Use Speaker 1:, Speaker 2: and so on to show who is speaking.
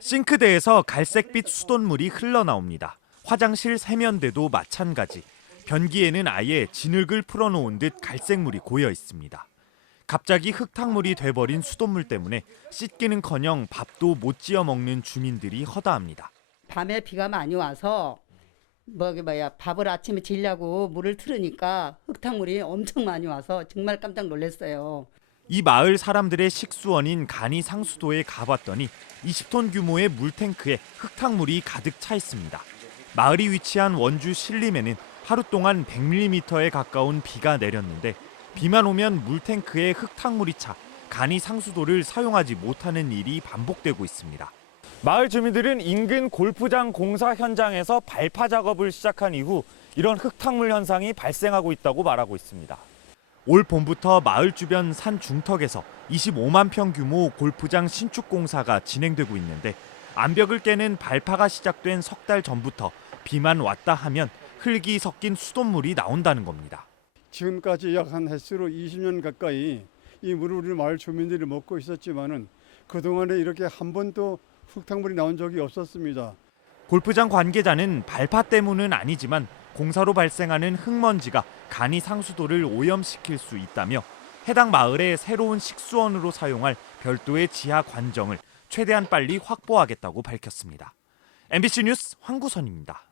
Speaker 1: 싱크대에서 갈색빛 수돗물이 흘러나옵니다. 화장실 세면대도 마찬가지. 변기에는 아예 진흙을 풀어놓은 듯 갈색물이 고여 있습니다. 갑자기 흙탕물이 돼버린 수돗물 때문에 씻기는커녕 밥도 못 지어 먹는 주민들이 허다합니다.
Speaker 2: 밤에 비가 많이 와서 뭐기 뭐야 밥을 아침에 지려고 물을 틀으니까 흙탕물이 엄청 많이 와서 정말 깜짝 놀랐어요.
Speaker 1: 이 마을 사람들의 식수원인 간이 상수도에 가봤더니 20톤 규모의 물탱크에 흙탕물이 가득 차 있습니다. 마을이 위치한 원주 신림에는 하루 동안 100mm에 가까운 비가 내렸는데 비만 오면 물탱크에 흙탕물이 차 간이 상수도를 사용하지 못하는 일이 반복되고 있습니다. 마을 주민들은 인근 골프장 공사 현장에서 발파 작업을 시작한 이후 이런 흙탕물 현상이 발생하고 있다고 말하고 있습니다. 올 봄부터 마을 주변 산 중턱에서 25만 평 규모 골프장 신축 공사가 진행되고 있는데 암벽을 깨는 발파가 시작된 석 달 전부터 비만 왔다 하면 흙이 섞인 수돗물이 나온다는 겁니다.
Speaker 3: 지금까지 약 한 횟수로 20년 가까이 이 물을 우리 마을 주민들이 먹고 있었지만은 그동안에 이렇게 한 번도 흙탕물이 나온 적이 없었습니다.
Speaker 1: 골프장 관계자는 발파 때문은 아니지만 공사로 발생하는 흙먼지가 간이 상수도를 오염시킬 수 있다며 해당 마을의 새로운 식수원으로 사용할 별도의 지하 관정을 최대한 빨리 확보하겠다고 밝혔습니다. MBC 뉴스 황구선입니다.